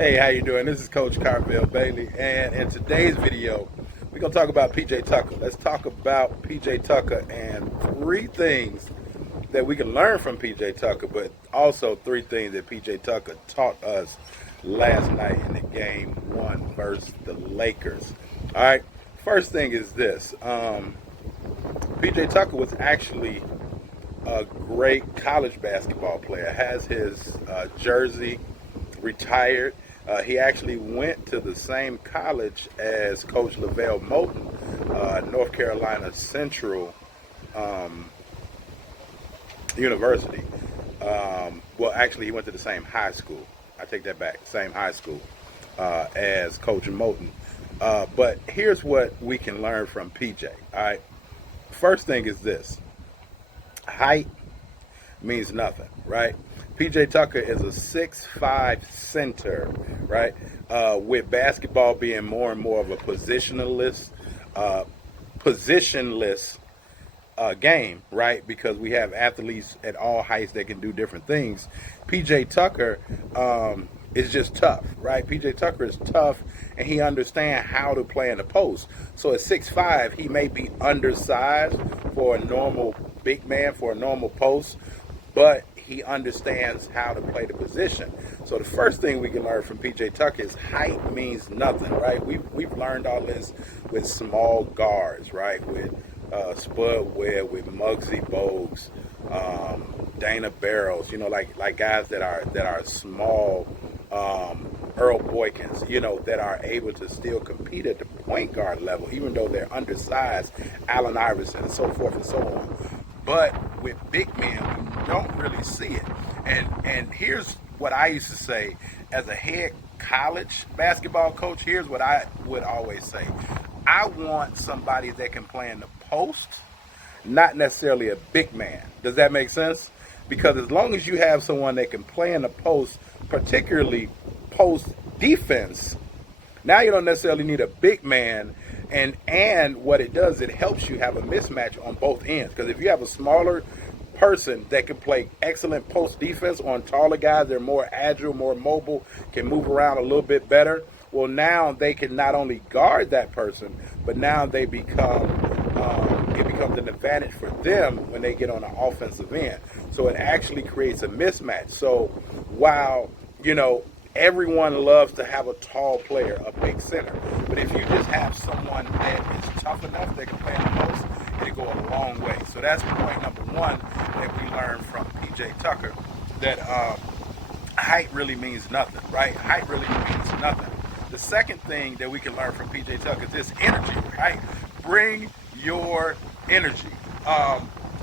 Hey, how you doing? This is Coach Carville Bailey, and in today's video, we're gonna talk about PJ Tucker. Let's talk about PJ Tucker and three things that we can learn from PJ Tucker, but also three things that PJ Tucker taught us last night in the game one versus the Lakers. All right. First thing is this: PJ Tucker was actually a great college basketball player. Has his jersey retired. He actually went to the same college as Coach LaVelle Moton, North Carolina Central University. Well, actually, he went to the same high school. I take that back. Same high school as Coach Moton. But here's what we can learn from PJ. All right. First thing is this: height means nothing, right? PJ Tucker is a 6'5" center, right? With basketball being more and more of a positionless game, right? Because we have athletes at all heights that can do different things. PJ Tucker is just tough, right? PJ Tucker is tough, and he understands how to play in the post. So at 6'5", he may be undersized for a normal big man, for a normal post, but he understands how to play the position. So the first thing we can learn from PJ Tucker is height means nothing, right? We've learned all this with small guards, right? With Spud Webb, with Muggsy Bogues, Dana Barrows, like guys that are small, Earl Boykins, that are able to still compete at the point guard level, even though they're undersized, Allen Iverson, and so forth and so on. But with big men, we don't really see it. And here's what I used to say as a head college basketball coach. Here's what I would always say: I want somebody that can play in the post, not necessarily a big man. Does that make sense? Because as long as you have someone that can play in the post, particularly post defense, now you don't necessarily need a big man. And what it does, it helps you have a mismatch on both ends. Because if you have a smaller person that can play excellent post defense on taller guys, they're more agile, more mobile, can move around a little bit better. Well, now they can not only guard that person, but now they become it becomes an advantage for them when they get on the offensive end. So it actually creates a mismatch. So while everyone loves to have a tall player, a big center. But if you just have someone that is tough enough that can play in the post, it'll go a long way. So that's point number one that we learned from PJ Tucker, that height really means nothing, right? Height really means nothing. The second thing that we can learn from PJ Tucker is this: energy, right? Bring your energy.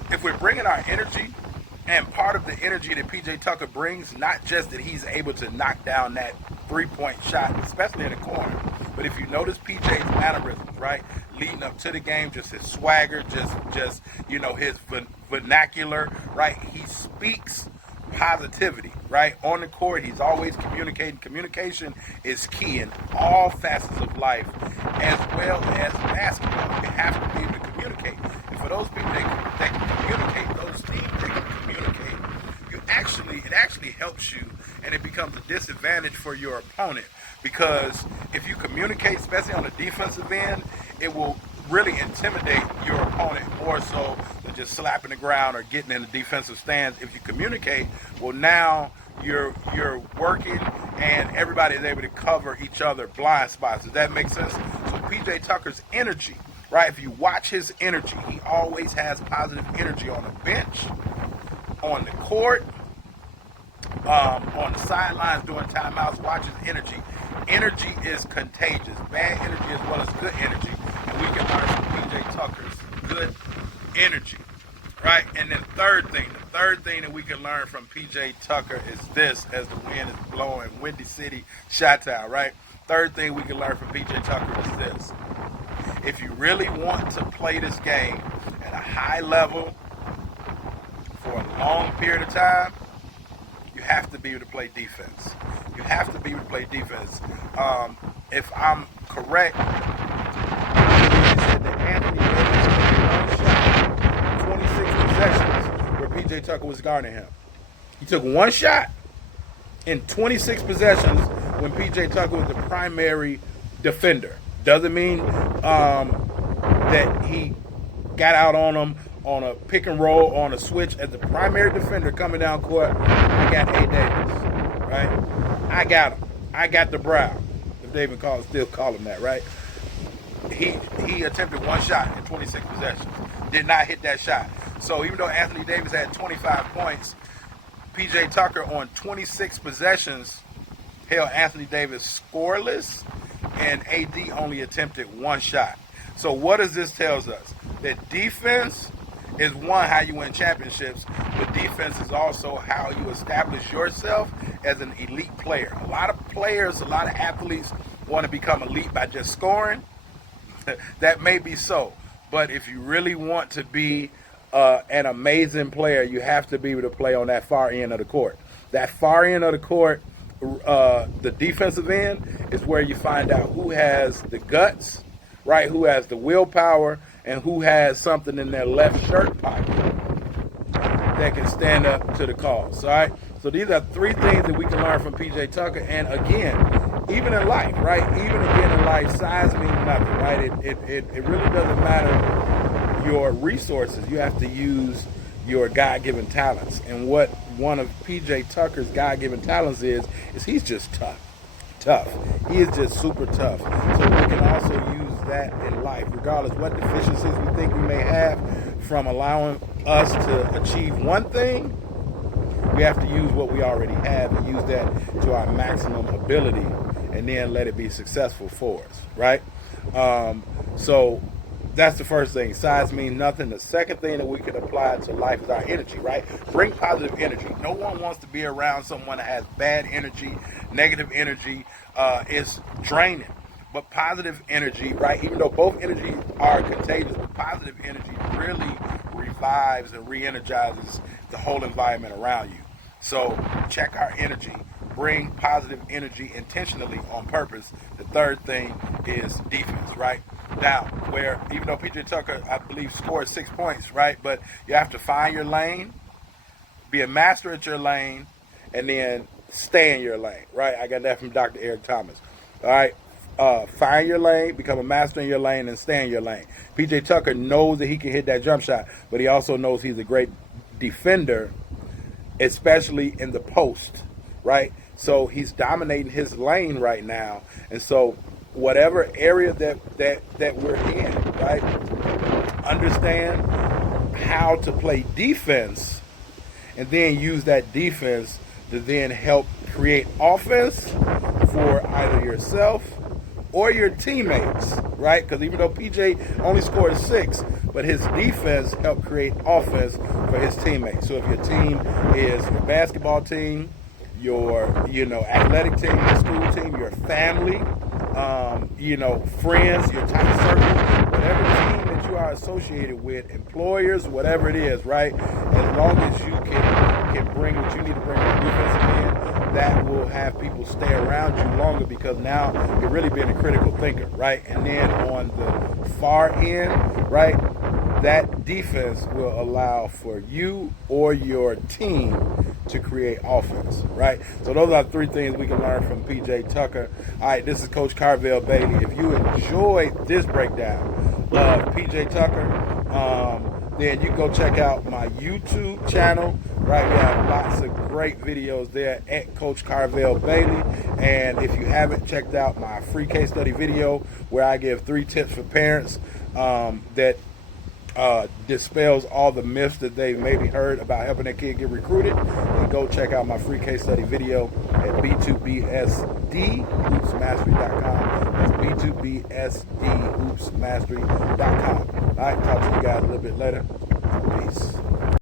If we're bringing our energy, and part of the energy that PJ Tucker brings, not just that he's able to knock down that three-point shot, especially in the corner, but if you notice PJ's mannerisms, right, leading up to the game, just his swagger, just his vernacular, right, he speaks positivity, right, on the court. He's always communicating. Communication is key in all facets of life, as well as basketball. You have to be able to communicate. And for those people that can communicate, those teams that can communicate, it actually helps you, and it becomes a disadvantage for your opponent, because if you communicate, especially on the defensive end, it will really intimidate your opponent more so than just slapping the ground or getting in the defensive stands. If you communicate, well, now you're working, and everybody is able to cover each other blind spots. Does that make sense? So PJ Tucker's energy, right? If you watch his energy, he always has positive energy on the bench, on the court, on the sidelines during timeouts. Watch his energy. Energy is contagious. Bad energy as well as good energy. And we can learn from PJ Tucker's good energy, right? And then the third thing that we can learn from PJ Tucker is this: as the wind is blowing, Windy City, Chi-Town, right? Third thing we can learn from PJ Tucker is this: if you really want to play this game at a high level for a long period of time, you have to be able to play defense. You have to be able to play defense. If I'm correct, he said that Anthony Davis took one shot, 26 possessions, where PJ Tucker was guarding him. He took one shot in 26 possessions when PJ Tucker was the primary defender. Doesn't mean that he got out on him on a pick and roll, on a switch. As the primary defender coming down court, I got A. Davis, right? I got him. I got the brow, if they even still call him that, right? He attempted one shot in 26 possessions. Did not hit that shot. So even though Anthony Davis had 25 points, PJ Tucker on 26 possessions held Anthony Davis scoreless, and AD only attempted one shot. So what does this tell us? That defense is one, how you win championships, but defense is also how you establish yourself as an elite player. A lot of players, a lot of athletes want to become elite by just scoring. That may be so, but if you really want to be an amazing player, you have to be able to play on that far end of the court. That far end of the court, the defensive end, is where you find out who has the guts, right? Who has the willpower, and who has something in their left shirt pocket that can stand up to the cause. All right. So these are three things that we can learn from PJ Tucker. And again, even in life, right? Even again in life, size means nothing, right? It really doesn't matter your resources. You have to use your God-given talents. And what one of PJ Tucker's God-given talents is he's just tough. He is just super tough. So we can also use that in life, regardless what deficiencies we think we may have, from allowing us to achieve one thing. We have to use what we already have and use that to our maximum ability, and then let it be successful for us, right? So that's the first thing. Size means nothing. The second thing that we can apply to life is our energy, right? Bring positive energy. No one wants to be around someone that has bad energy. Negative energy is draining. But positive energy, right? Even though both energies are contagious, but positive energy really revives and re-energizes the whole environment around you. So check our energy. Bring positive energy intentionally on purpose. The third thing is defense, right? Now, where even though PJ Tucker, I believe, scored 6 points, right? But you have to find your lane, be a master at your lane, and then stay in your lane, right? I got that from Dr. Eric Thomas. All right. Find your lane, become a master in your lane, and stay in your lane. PJ Tucker knows that he can hit that jump shot, but he also knows he's a great defender, especially in the post, right? So he's dominating his lane right now. And so whatever area that we're in, right, understand how to play defense, and then use that defense to then help create offense for either yourself or your teammates, right? Because even though PJ only scored 6, but his defense helped create offense for his teammates. So if your team is your basketball team, your athletic team, your school team, your family, friends, your tight circle, whatever team that you are associated with, employers, whatever it is, right? As long as you can bring what you need to bring on defensive end, that will have people stay around you longer, because now you're really being a critical thinker, right? And then on the far end, right, that defense will allow for you or your team to create offense, right? So those are 3 things we can learn from PJ Tucker. All right, this is Coach Carvel Bailey. If you enjoyed this breakdown of PJ Tucker, then you go check out my YouTube channel, right? We have lots of great videos there at Coach Carvel Bailey. And if you haven't checked out my free case study video where I give 3 tips for parents that dispels all the myths that they've maybe heard about helping their kid get recruited, then go check out my free case study video at b2bsdhoopsmastery.com. That's b2bsdhoopsmastery.com. All right, talk to you guys a little bit later. Peace.